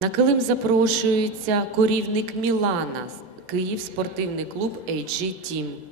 На килим запрошується корівник Мілана, Київ спортивний клуб AG Team.